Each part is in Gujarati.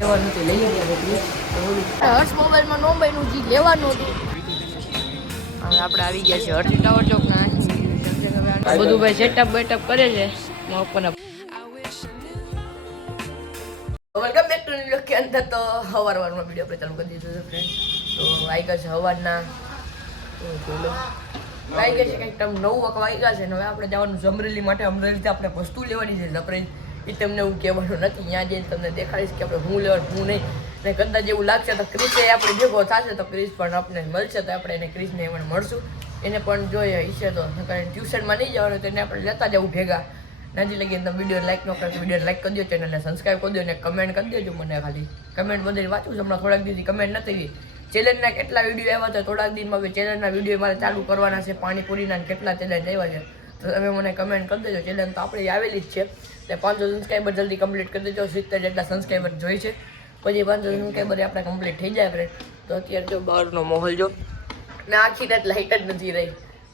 લેવાનું તે લઈ ગયા બધી હર્ષ મોબાઈલમાં નો બન્યું જે લેવાનું હતું. હવે આપણે આવી ગયા છે હરતી ટાવર ચોકના. બધું ભાઈ સેટઅપ બેટઅપ કરે છે વેલકમ બેક ટુ ન્યુ કે અંદર. તો હવાર વારનો વીડિયો આપણે ચાલુ કરી દીધો છે ફ્રેન્ડ તો આવી ગયા છે હવારના આવી ગયા છે કંઈક ટમ નવ વાગ વાગી ગયા છે હવે આપણે જવાનું અમરેલી માટે. અમરેલીથી આપણે વસ્તુ લેવાની છે અમરેલી એ તમને હું કહેવાનું નથી. ત્યાં જઈને તમને દેખાડીશ કે આપણે હું લેવાનું, હું નહીં. ને કદાચ એવું લાગશે તો ક્રિસે આપણે ભેગો થશે તો ક્રિસ પણ આપણે મળશે તો આપણે એને ક્રિસને પણ મળશું. એને પણ જોઈએ ઈચ્છે તો. કારણ ટ્યુશનમાં નહીં જવાનું તો એને આપણે લેતા જવું ભેગા. નાજી લગી તમે વીડિયો લાઈક ન કરો વીડિયો લાઈક કરી દો ચેનલને સબસ્ક્રાઈબ કરી દો અને કમેન્ટ કરી દેજો મને ખાલી. કમેન્ટ બધી વાંચું છું, હમણાં થોડાક દિવસથી કમેન્ટ નથી ચેલેન્જના કેટલા વીડિયો આવ્યા હતા? થોડાક દિનમાં ચેલેન્જના વીડિયો મારે ચાલુ કરવાના છે. પાણીપુરીના કેટલા ચેલેન્જ આવ્યા છે. તો તમે મને કમેન્ટ કરી દેજો. ચેલેન્જ તો આપણે આવેલી જ છે. એટલે પાંચસો સબસ્ક્રાઈબર જલ્દી કમ્પ્લીટ કરી દેજો. સિત્તેર જેટલા સબસ્ક્રાઈબર જોઈ છે. પછી પાંચસો સબસ્ક્રાઈબર આપણે કમ્પ્લીટ થઈ જાય ફ્રેન્ડ તો અત્યારે જો બહારનો માહોલ જો. ને આખી રાત લાઇટ જ નથી રહી.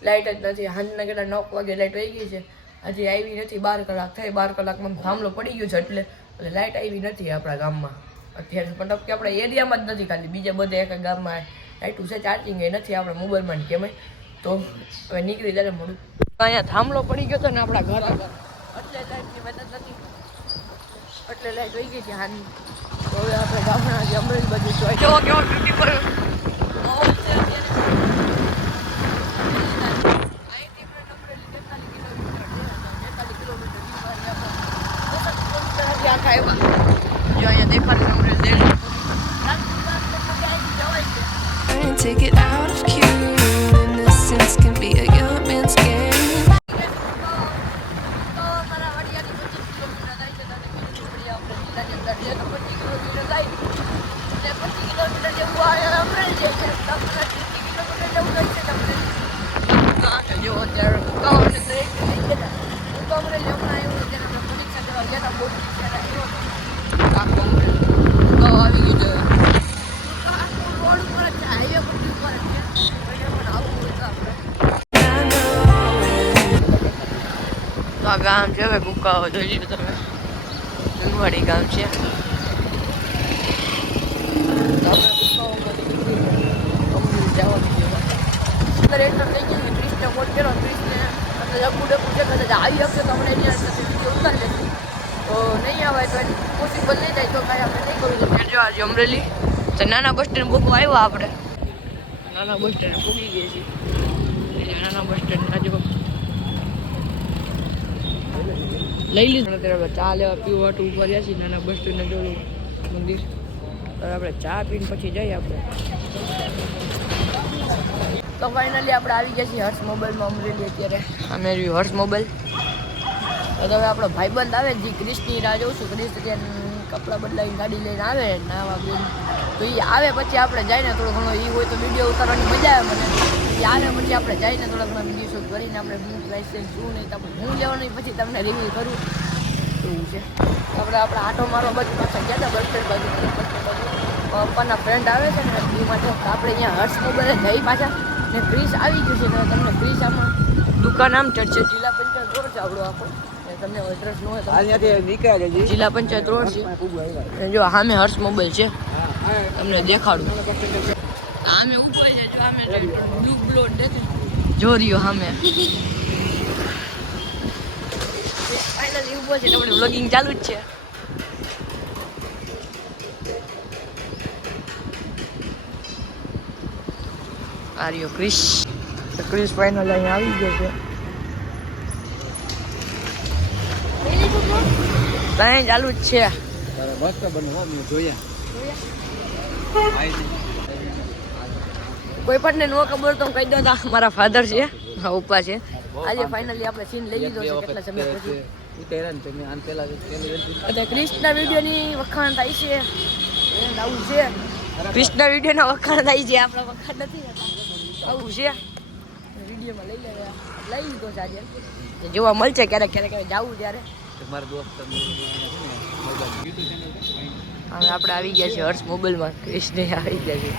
લાઇટ જ નથી. સાંજના કેટલા નવ વાગે લાઇટ વહી ગઈ છે. હજી આવી નથી બાર કલાક થઈ. બાર કલાકમાં થાંભલો પડી ગયો છે એટલે એટલે લાઇટ આવી નથી આપણા ગામમાં. અત્યારે પણ કે આપણા એરિયામાં જ નથી ખાલી. બીજા બધે એક ગામમાં લાઇટું છે ચાર્જિંગ એ નથી આપણા મોબાઈલમાં કેમ તો હવે નીકળી જાય મોડું. અહીંયા થાંભલો પડી ગયો હતો ને આપણા ઘર. આગળ એટલે લાઇટની મદદ નથી. એટલે લાઈટ વહી ગઈ છે હાની તો હવે આપણે ગામડા જે અમરેલી બાજુ જોઈએ કેવો કેવો To get out of queue, આ ગામ છે, હવે કુકાઓ જોઈ લો તમે. જુનવાડી ગામ છે. અમરેલી, તો નાના બસ સ્ટેન્ડ બુક આવ્યા આપણે. નાના બસ સ્ટેન્ડ પૂગી ગયા છીએ. નાના બસ સ્ટેન્ડ આજુ લઈ લીધું. અત્યારે ચા લેવા પીવા વાટું ઉપર રહ્યા છીએ, નાના બસ સ્ટેન્ડ જોયું મંદિર. આપણે ચા પીને પછી જઈએ આપણે. તો ફાઇનલી આપણે આવી ગયા છીએ હર્ષ મોબાઈલમાં અમરેલી અત્યારે. અમે રહ્યું હર્ષ મોબાઈલ. તો હવે આપણો ભાઈબંધ આવે, જે ક્રિશની રાહ જોઉં છું. ક્રિશ ત્યાં કપડાં બદલાવીને ગાડી લઈને આવે, નાવા બેન. તો એ આવે પછી આપણે જઈને થોડો ઘણો એ હોય તો વીડિયો ઉતારવાની મજા આવે મને. એ આવે પછી આપણે જઈને થોડા ઘણા વીડિયો શૂટ કરીને આપણે હું લાઇસન્સ શું નહીં તમે હું લેવાનું પછી તમને રિવ્યૂ કરું. એવું છે. આપણે આપણે આટો મારવા બાજુ પાછા ગયા હતા બસ બાજુ પપ્પાના ફ્રેન્ડ આવે છે ને એ માટે આપણે અહીંયા હર્ષ મોબાઈલ જઈ પાછા. ને ક્રિશ આવી ગયું છે તો તમને ક્રિશ આમાં દુકાન આમ ચડશે. જિલ્લા પંચાયત રોડ છે આપણો આખો? તમને એડ્રેસ ન હોય જિલ્લા પંચાયત રોડ છે. જો સામે હર્ષ મોબાઈલ છે. તમને દેખાડું. આમે ઊભો છે જો આમે બ્લુ બ્લો જો રહ્યો સામે ફાઇનલી ઊભો છે આપણે વ્લોગિંગ ચાલુ જ છે. આર્યો ક્રિશ. ક્રિશ ફાઇનલ અહીંયા આવી ગયો છે. કઈ ચાલુ જ છે. કોઈ પણ ને નો ખબર તો હું કહી દઉં તો મારા ફાધર છે હા ઉપા છે. આજે ફાઇનલી આપણે સીન લઈ લીધો છે કેટલા સમય પછી? એટલે વિડીયોની વખાણ થાય છે. આવું છે. ક્રિષ્ના વિડીયોના વખાણ થાય છે આપણા વખાણ નથી આવું છે. વિડીયોમાં લઈ લેવા. લઈ લીધો છે આજે. જોવા મળશે ક્યારેક ક્યારેક જવું ત્યારે. હવે આપણે આવી ગયા છે હર્ષ મોબાઈલમાં ક્રિશને આવી ગયા છે.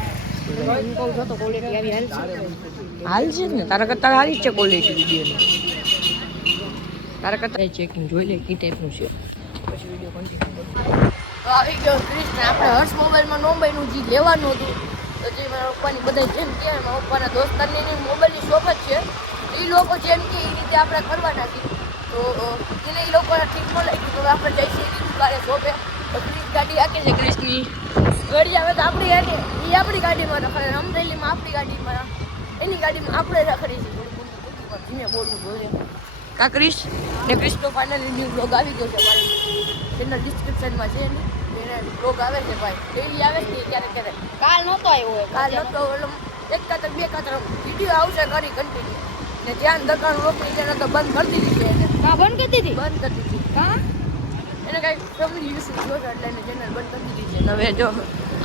હાલ છે ને? તારા કરતા જ છે ક્વોલિટી વિડીયોની તારા કરતા ચેકિંગ જોઈ લે કઈ ટાઈપનું છે. પછી વીડિયો કન્ટિન્યુ આવી ગયો કૃષ્ણ. આપણે હર્ષ મોબાઈલમાં નો બન્યું, જે લેવાનું હતું. તો જે મારા પપ્પાની બધા જેમ કે, મારા પપ્પાના દોસ્તારની મોબાઈલની શોપ જ છે. એ લોકો જેમ કે એ રીતે આપણે કરવાના છે તો એને એ લોકોને ઠીક ન લાગ્યું તો આપણે જઈશું એ દુકાને શોપે તો ગાડી આખી છે ક્રિશની ગાડી આવે તો આપણી ગાડી એ આપણી ગાડીમાં રખડે અમરેલીમાં આપણી ગાડીમાં એની ગાડીમાં આપણે રખડી છે ધીમે બોલવું જોઈએ. કા ક્રિશ? ને ક્રિશનો ફાઇનલી ન્યૂ બ્લોગ આવી ગયો છે મારી ચેનલ ડિસ્ક્રિપ્શનમાં છે એની. એને બ્લોગ આવે છે ભાઈ. ડેલી આવે છે ક્યારેક ક્યારેક. કાલ નહોતો આવ્યો કાલ નતો એટલે એક કાતર બે કાતર વીડિયો આવશે કરી કન્ટિન્યુ ને ધ્યાન દકાણ રોકડી છે તો બંધ કરી દીધી છે બંધ કરી દીધી? બંધ કરી દીધી. કા એને એટલે એને બંધ કરી દીધી છે. હવે જો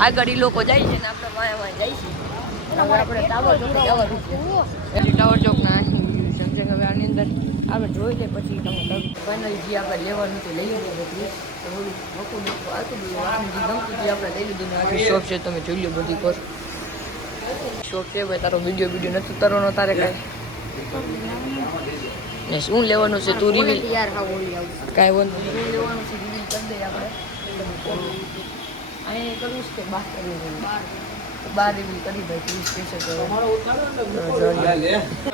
આગળ એ લોકો જાય છે ને આપણે વાય વાય જાય છે. ટાવર ચોક છે. ના સમથિંગ હવે આની અંદર આપણે જોઈ લે પછી તમે ફાઇનલી જે આપણે લેવાનું છે લઈ તો આપણે લઈ લીધું શોપ છે, તમે જોઈ લો બધી કોર. શોપ છે, ભાઈ, તારો વીડિયો વીડિયો નથી ઉતારવાનો, તારે કાંઈ? ને શું લેવાનું છે તું રિવીલ કાંઈ વાંધો શું લેવાનું છે રિવીલ કરી દઈએ આપણે? અહીંયા કરવું છે બાર બહાર કરવું છે? બહાર રિવીલ કરી ભાઈ તો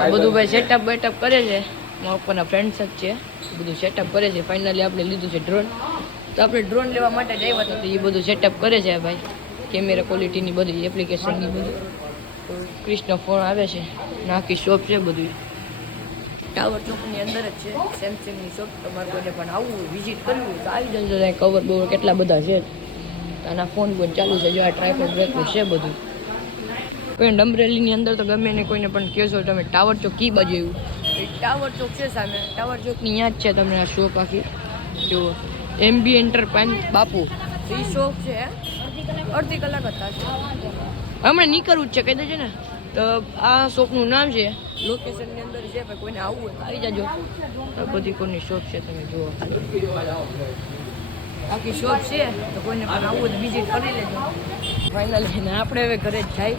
આ બધું ભાઈ સેટઅપ બેટઅપ કરે છે. મારા પપ્પાના ફ્રેન્ડ્સ જ છે. બધું સેટઅપ કરે છે. ફાઇનલી આપણે લીધું છે ડ્રોન તો આપણે ડ્રોન લેવા માટે જ આવ્યા હતા તો એ બધું સેટઅપ કરે છે ભાઈ. કેમેરા ક્વોલિટીની બધી એપ્લિકેશનની બધું. તો ફોન આવે છે. નાખી શોપ છે બધું ટાવર ચોકની અંદર જ છે. સેમસંગની શોપ તમારે કોઈને પણ આવવું વિઝિટ કરવું તો આવી જજો. ત્યાં કવર બવર કેટલા બધા છે આના ફોન પણ ચાલુ છે. જો આ ટ્રાયપોડ બ્રેકનું છે બધું. કોઈ ડમરેલીની અંદર તો ગમે ને કોઈને પણ કહેશો તમે ટાવર ચોક કી બાજુ એવું એ ટાવર ચોક છે સામે. ટાવર ચોકની યાદ છે તમને આ શોપ આખી? જો એમબી એન્ટરપ્રાઇન બાપુ. એ શોપ છે અડધી કલાક હતા હમણાં નીકળવું જ છે કહી દેજો ને. તો આ શોપનું નામ છે. લોકેશનની અંદર છે ભાઈ કોઈને આવવું હોય આવી જાજો. બધી કોઈની શોપ છે તમે જુઓ. આખી શોપ છે તો કોઈને પણ આવવું હોય વિઝિટ કરી લેજો. ફાઇનલી ને આપણે હવે ઘરે જ જાય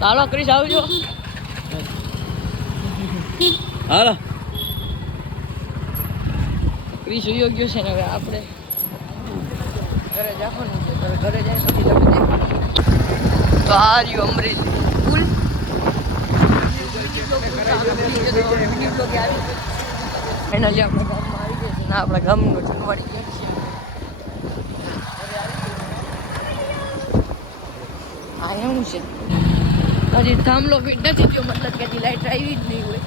તાળો હાલો આવજો. હાલો. ક્રિશ યોગ્ય છે ને હવે આપણે. ઘરે જવાનું છે. ઘરે જાય પછી તમે દેખો તો આ રહ્યું અમરેલી. ફાઇનલી આપણા ગામમાં આવી ગયા છે ને આપણા હા એવું છે. હજી થાંભલો ફિટ નથી થયો મતલબ કે હજી લાઇટ આવી જ નહીં હોય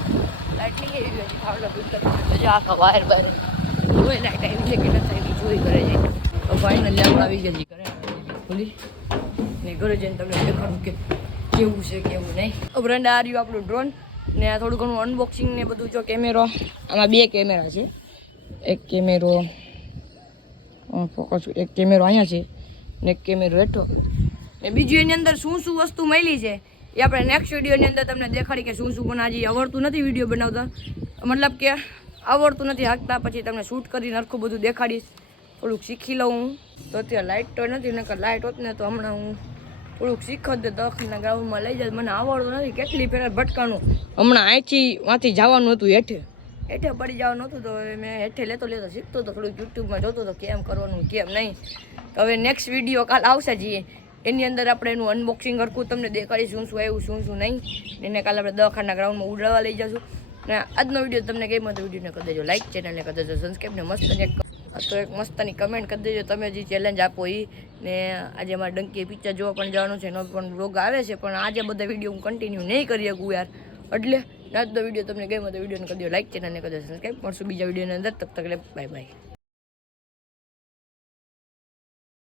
લાઇટ નહીં આવી હજી થાંભલો ફીટ હજી આખા વાયર બાયર જોઈ લાઈટ આવી છે કે નથી આવી જોઈ ઘરે તો ફાઇનલી આપણે આવી ગયા છીએ ઘરે ખુલી ને તમને દેખાડું કે કેવું છે કેવું નહીં બ્રેન્ડ આ રહ્યું આપણું ડ્રોન ને આ થોડું ઘણું અનબોક્સિંગ ને બધું જો કેમેરો, આમાં બે કેમેરા છે. એક કેમેરો ફોકસ એક કેમેરો અહીંયા છે ને એક કેમેરો હેઠો. ને બીજું એની અંદર શું શું વસ્તુ મળી છે એ આપણે નેક્સ્ટ વિડીયોની અંદર તમને દેખાડી કે શું શું પણ આજે આવડતું નથી વીડિયો બનાવતા. મતલબ કે આવડતું નથી હાંકતા, પછી તમને શૂટ કરીને હરખું બધું દેખાડીશ. થોડુંક શીખી લઉં તો અત્યારે લાઇટ તો નથી, નકર લાઇટ હોત ને તો હમણાં હું થોડુંક શીખત તો દખના ગ્રાઉન્ડમાં લઈ જાય મને આવડતું નથી. કેટલી ફેર ભટકાનું હમણાં અહીંથી વાંચી જવાનું હતું હેઠે. હેઠે પડી જવાનું હતું તો મેં હેઠે લેતો લેતો શીખતો હતો થોડુંક યુટ્યુબમાં જોતો હતો કેમ કરવાનું, કેમ નહીં. તો હવે નેક્સ્ટ વીડિયો કાલ આવશે જઈએ એની અંદર આપણે એનું અનબોક્સિંગ કરવું તમને દેખાડી શું શું આવ્યું, શું શું નહીં. એને કાલે આપણે દવાખાના ગ્રાઉન્ડમાં ઉડાડવા લઈ જશું. ને આજનો વીડિયો તમને કેમ હતો વિડીયોને કરી દેજો. લાઇક ચેનલને કરી દેજો. સબસ્ક્રાઈબને મસ્ત તો એક મસ્તની કમેન્ટ કરી દેજો. તમે જે ચેલેન્જ આપો એ ને આજે મારે ડંકી પિક્ચર જોવા પણ જવાનું છે. એનો પણ રોગ આવે છે. પણ આજે બધા વીડિયો હું કન્ટિન્યુ નહીં કરી શકું યાર. એટલે આજનો વીડિયો તમને ગમે તો વિડીયોને કરી દો. લાઈક ચેનલને કરી દો. સબસ્ક્રાઈબ મળશું બીજા વિડીયોની અંદર. તક તકલે બાય બાય